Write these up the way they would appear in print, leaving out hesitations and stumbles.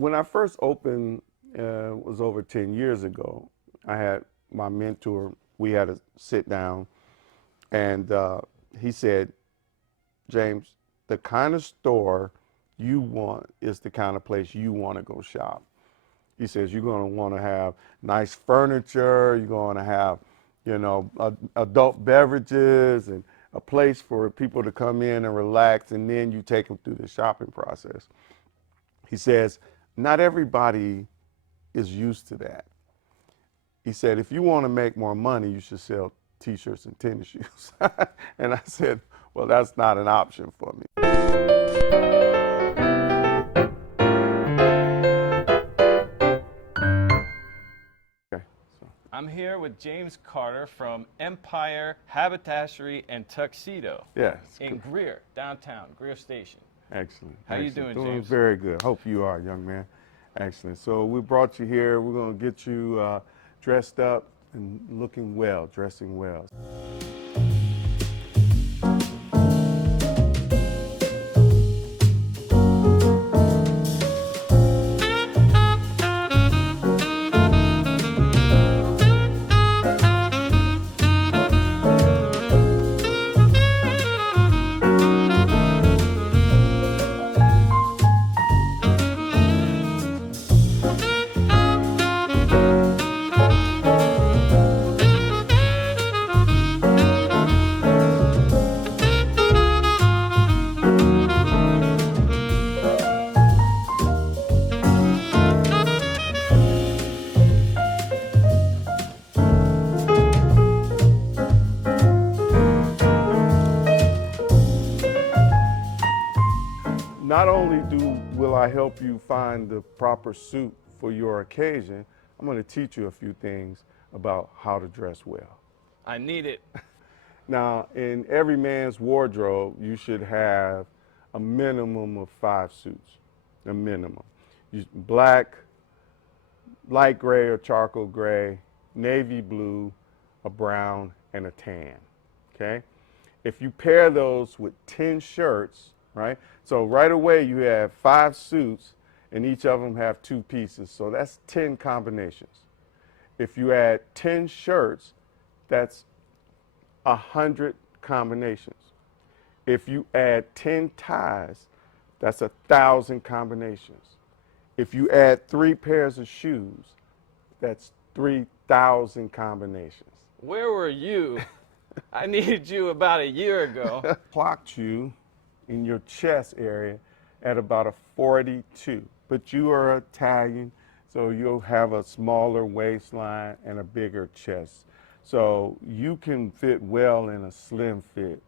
When I first opened, was over 10 years ago, I had my mentor, we had a sit down, and he said, James, the kind of store you want is the kind of place you want to go shop. He says, you're going to want to have nice furniture, you're going to have, adult beverages and a place for people to come in and relax, and then you take them through the shopping process. He says, not everybody is used to that. He said, if you want to make more money, you should sell t-shirts and tennis shoes. And I said, well, that's not an option for me. Okay, so. I'm here with James Carter from Empire Haberdashery and Tuxedo. Yes. In Greer, downtown, Greer Station. Excellent. How you doing, Doing James? very good. Hope you are, young man. Excellent. So we brought you here. We're going to get you dressed up and looking well, dressing well. Not only will I help you find the proper suit for your occasion, I'm going to teach you a few things about how to dress well. I need it. Now, in every man's wardrobe, you should have a minimum of 5 suits, a minimum. Black, light gray or charcoal gray, navy blue, a brown, and a tan, okay? If you pair those with 10 shirts, right? So right away you have 5 suits and each of them have 2 pieces. So that's 10 combinations. If you add 10 shirts, that's 100 combinations. If you add 10 ties, that's 1,000 combinations. If you add 3 pairs of shoes, that's 3,000 combinations. Where were you? I needed you about a year ago. Clocked you in your chest area at about a 42, but you are Italian, so you'll have a smaller waistline and a bigger chest. So you can fit well in a slim fit.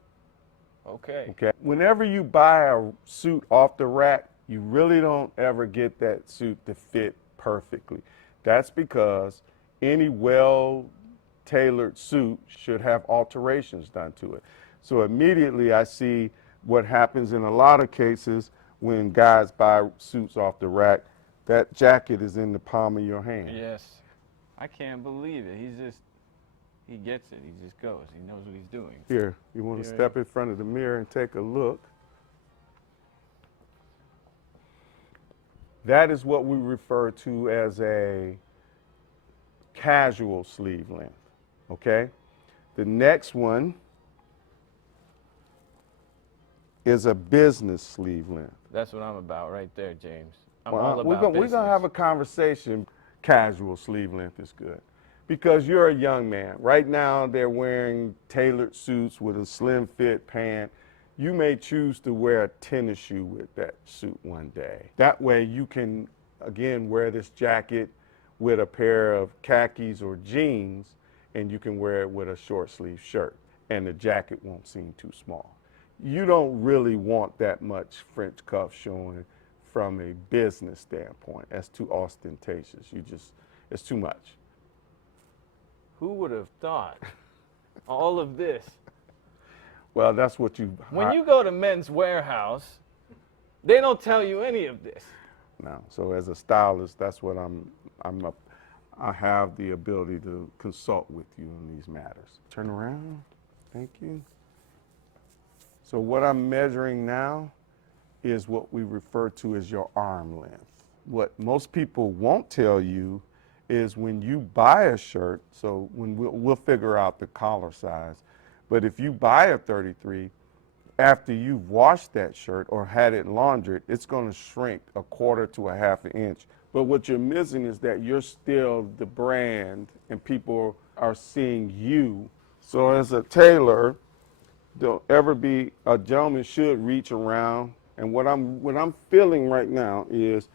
Okay. Whenever you buy a suit off the rack, you really don't ever get that suit to fit perfectly. That's because any well-tailored suit should have alterations done to it. So immediately I see what happens in a lot of cases when guys buy suits off the rack, that jacket is in the palm of your hand. Yes. I can't believe it. He gets it. He just goes. He knows what he's doing. Here, you want to step in front of the mirror and take a look. That is what we refer to as a casual sleeve length, okay? The next one is a business sleeve length. That's what I'm about right there, James. I'm Well, all about we're gonna have a conversation. Casual sleeve length is good because you're a young man. Right now, they're wearing tailored suits with a slim fit pant. You may choose to wear a tennis shoe with that suit one day. That way, you can again wear this jacket with a pair of khakis or jeans, and you can wear it with a short sleeve shirt, and the jacket won't seem too small. You don't really want that much French cuff showing from a business standpoint. That's too ostentatious. It's too much. Who would have thought all of this? Well, that's what you... When you go to Men's Warehouse, they don't tell you any of this. No, so as a stylist, that's what I have the ability to consult with you on these matters. Turn around, thank you. So what I'm measuring now is what we refer to as your arm length, what most people won't tell you is when you buy a shirt, so when we'll figure out the collar size, but if you buy a 33, after you've washed that shirt or had it laundered, it's going to shrink a quarter to a half an inch. But what you're missing is that you're still the brand and people are seeing you. So as a tailor, don't ever be, a gentleman should reach around. And what I'm feeling right now is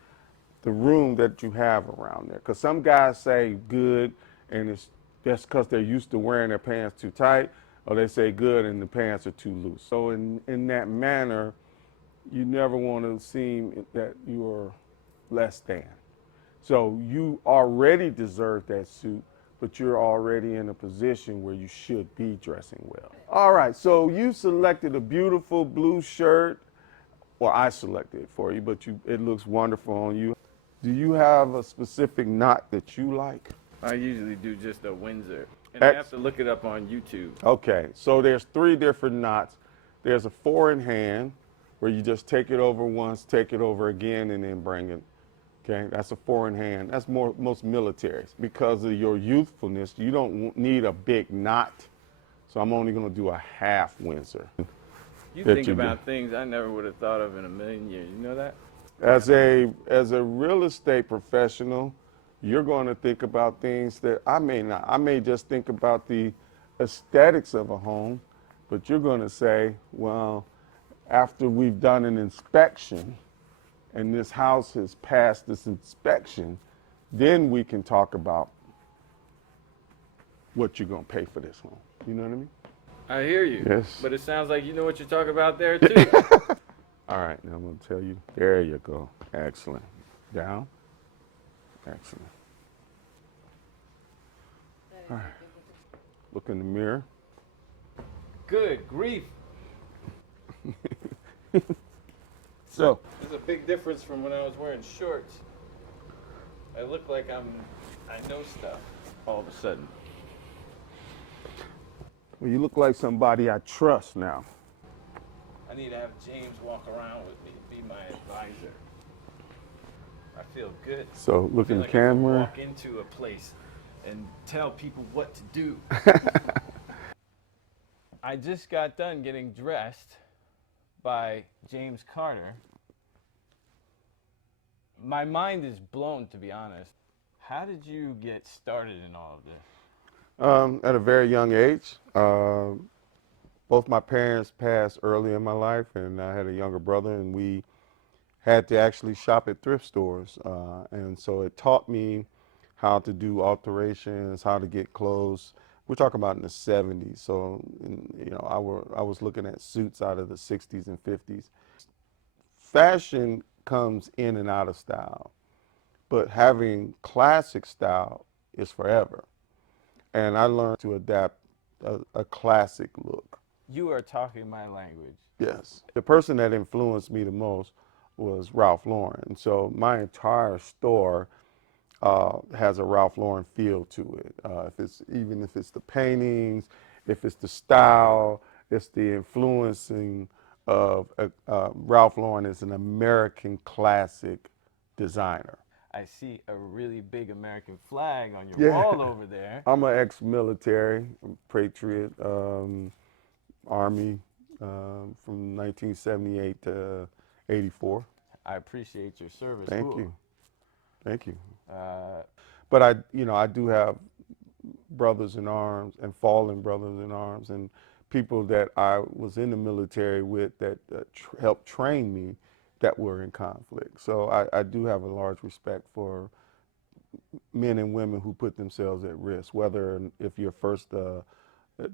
the room that you have around there. Because some guys say good, and it's that's because they're used to wearing their pants too tight, or they say good and the pants are too loose. So in that manner, you never want to seem that you're less than. So you already deserve that suit, but you're already in a position where you should be dressing well. All right, so you selected a beautiful blue shirt. Well, I selected it for you, but it looks wonderful on you. Do you have a specific knot that you like? I usually do just a Windsor, and I have to look it up on YouTube. Okay, so there's 3 different knots. There's a 4 in hand, where you just take it over once, take it over again, and then bring it. Okay, that's a 4 in hand. That's most militaries. Because of your youthfulness, you don't need a big knot. So I'm only going to do a half Windsor. You think about things I never would have thought of in a million years. You know that? As a real estate professional, you're going to think about things that I may not. I may just think about the aesthetics of a home, but you're going to say, well, after we've done an inspection and this house has passed this inspection, then we can talk about what you're going to pay for this home. You know what I mean? I hear you. Yes. But it sounds like you know what you're talking about there, too. All right, now I'm going to tell you. There you go. Excellent. Down. Excellent. All right. Look in the mirror. Good grief. So, There's a big difference from when I was wearing shorts. I look like I know stuff all of a sudden. well, you look like somebody I trust now. I need to have James walk around with me, be my advisor. I feel good. So, look I in feel the like I can camera. walk into a place and tell people what to do. I just got done getting dressed by James Carter. My mind is blown, to be honest. How did you get started in all of this? At a very young age. Both my parents passed early in my life, and I had a younger brother, and we had to actually shop at thrift stores. And so it taught me how to do alterations, how to get clothes. We're talking about in the 70s. So, you know, I was looking at suits out of the 60s and 50s. Fashion comes in and out of style, but having classic style is forever. And I learned to adapt a classic look. You are talking my language. Yes. The person that influenced me the most was Ralph Lauren. So my entire store has a Ralph Lauren feel to it. Even if it's the paintings, if it's the style, it's the influencing of Ralph Lauren is an American classic designer. I see a really big American flag on your wall over there. I'm an ex-military, patriot, Army from 1978 to 84. I appreciate your service. Thank Ooh. you. Thank you. Uh, But I do have brothers in arms and fallen brothers in arms and people that I was in the military with that helped train me that were in conflict. So I do have a large respect for men and women who put themselves at risk, whether if you're first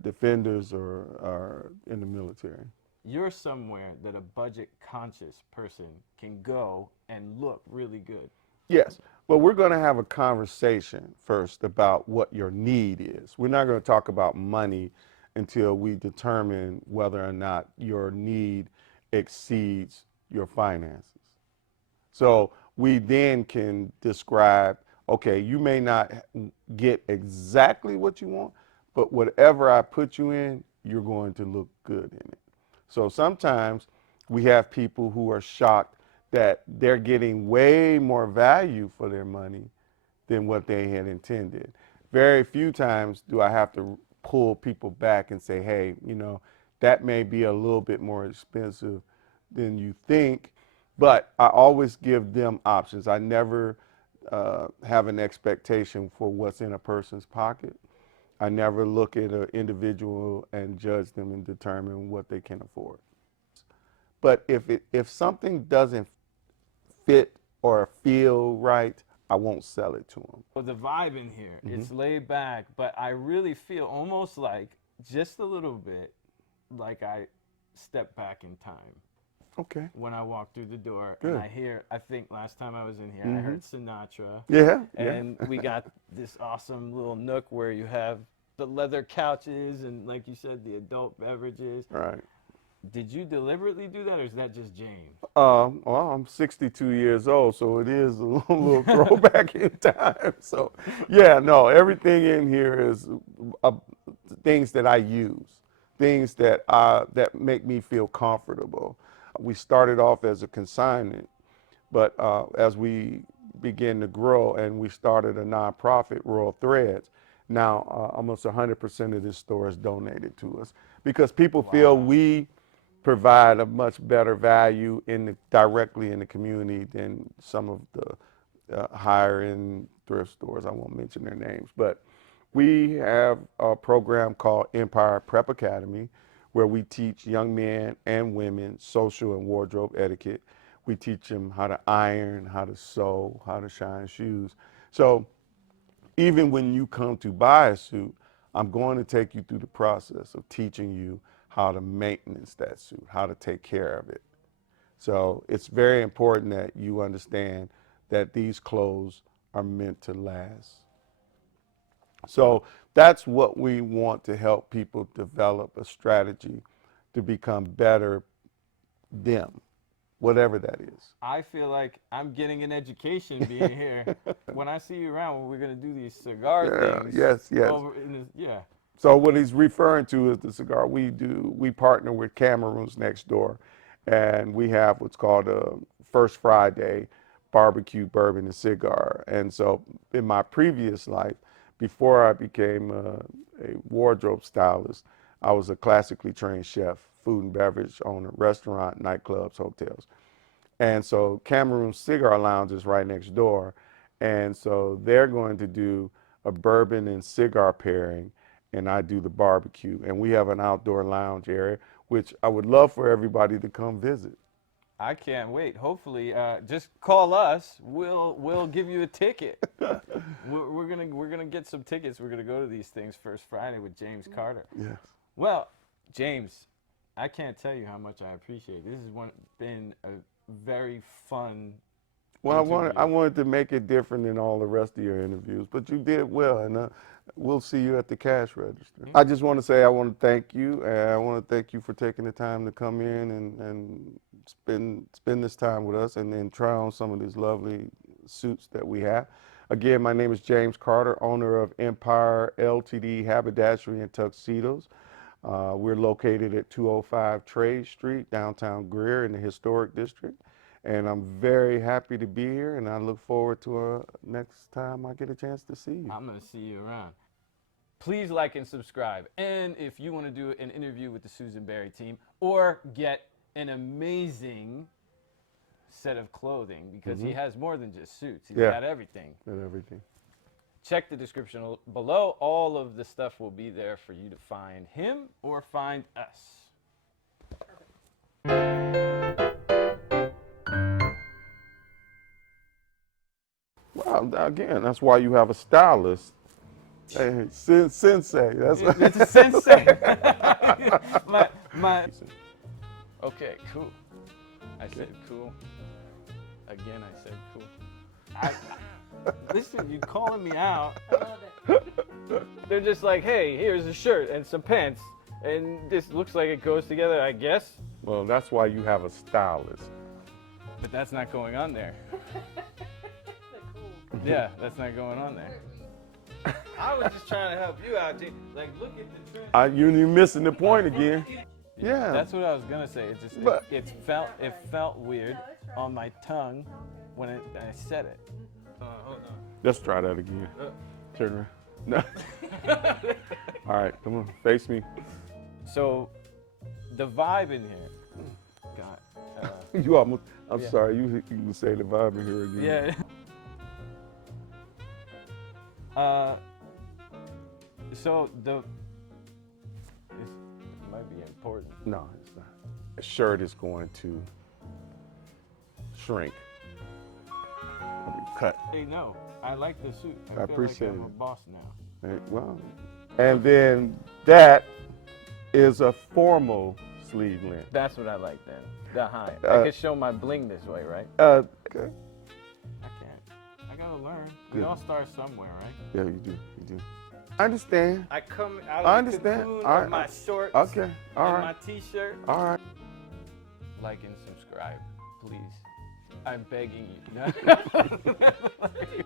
defenders or are in the military. You're somewhere that a budget conscious person can go and look really good. Yes, but we're going to have a conversation first about what your need is. We're not going to talk about money until we determine whether or not your need exceeds your finances. So we then can describe, okay, you may not get exactly what you want, but whatever I put you in, you're going to look good in it. So sometimes we have people who are shocked that they're getting way more value for their money than what they had intended. Very few times do I have to pull people back and say, hey, you know, that may be a little bit more expensive than you think, but I always give them options. I never have an expectation for what's in a person's pocket. I never look at an individual and judge them and determine what they can afford. But if something doesn't fit or feel right, I won't sell it to them. Well, the vibe in here, it's laid back, but I really feel almost like, just a little bit, like I step back in time. Okay. When I walk through the door, Good. and I hear, I think last time I was in here, I heard Sinatra. Yeah. And we got this awesome little nook where you have the leather couches and, like you said, the adult beverages. Right. Did you deliberately do that, or is that just James? Well, I'm 62 years old, so it is a little throwback in time. So, yeah, no, everything in here is things that I use, things that make me feel comfortable. We started off as a consignment, but as we began to grow and we started a nonprofit, Royal Threads, now almost 100% of this store is donated to us because people feel we provide a much better value directly in the community than some of the higher end thrift stores. I won't mention their names, but we have a program called Empire Prep Academy where we teach young men and women social and wardrobe etiquette. We teach them how to iron, how to sew, how to shine shoes. So even when you come to buy a suit, I'm going to take you through the process of teaching you how to maintenance that suit, how to take care of it. So it's very important that you understand that these clothes are meant to last. So that's what we want to help people develop a strategy to become better them, whatever that is. I feel like I'm getting an education being here. When I see you around, when we're going to do these cigar things. Yes. Yeah. So what he's referring to is the cigar we partner with Cameroon's Next Door, and we have what's called a First Friday barbecue bourbon and cigar. And so in my previous life, before I became a wardrobe stylist, I was a classically trained chef, food and beverage owner, restaurant, nightclubs, hotels. And so Cameroon's Cigar Lounge is right next door. And so they're going to do a bourbon and cigar pairing, and I do the barbecue. And we have an outdoor lounge area, which I would love for everybody to come visit. I can't wait. Hopefully, just call us. We'll give you a ticket. we're gonna get some tickets. We're gonna go to these things First Friday with James Carter. Yes. Well, James, I can't tell you how much I appreciate it. This has been a very fun. Well, interview. I wanted to make it different than all the rest of your interviews, but you did well, and we'll see you at the cash register. I just want to say I want to thank you, and I want to thank you for taking the time to come in and spend this time with us and then try on some of these lovely suits that we have. Again, my name is James Carter, owner of Empire Ltd. Haberdashery and Tuxedos. We're located at 205 Trade Street, downtown Greer in the historic district. And I'm very happy to be here, and I look forward to next time I get a chance to see you. I'm going to see you around. Please like and subscribe. And if you want to do an interview with the Susan Berry team or get an amazing set of clothing, because he has more than just suits. He's got everything. And everything. Check the description below. All of the stuff will be there for you to find him or find us. Well, again, that's why you have a stylist. Hey, sensei. It's a sensei. Okay, cool. I said cool. Again, I said cool. Listen, you calling me out. I love it. They're just like, hey, here's a shirt and some pants, and this looks like it goes together, I guess. Well, that's why you have a stylist. But that's not going on there. Cool. Yeah, that's not going on there. I was just trying to help you out, G. Like, look at the trend. You're missing the point again. Yeah. That's what I was gonna say. It just But- it felt weird. No, it's right. on my tongue when I said it. Hold on. Let's try that again. Turn around. No. All right, come on, face me. So, the vibe in here. God. You almost. I'm Yeah. sorry. You can say the vibe in here again. Yeah. So it might be important. No, it's not. A shirt is going to shrink. I mean, cut. Hey, no, I like the suit. I feel appreciate like I'm a it. boss now. Well, and then that is a formal sleeve length. That's what I like then. The high. I Uh, can show my bling this way, right? Okay. I can't. I gotta learn. We Good. all start somewhere, right? Yeah, you do. You do. I understand. I come out I of the understand. cocoon All of right. my shorts Okay. All and right. my t-shirt. All right. Like and subscribe, please. I'm begging you.